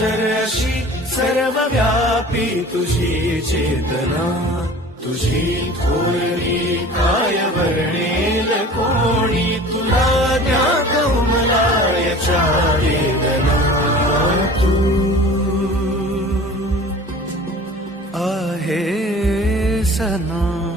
चराचर अशी सर्वव्यापी तुझी चेतना, तुझी थोरली काय वर्णेल कोणी, तुला ज्ञात उमला याच्या वेदना. तू आहे सना.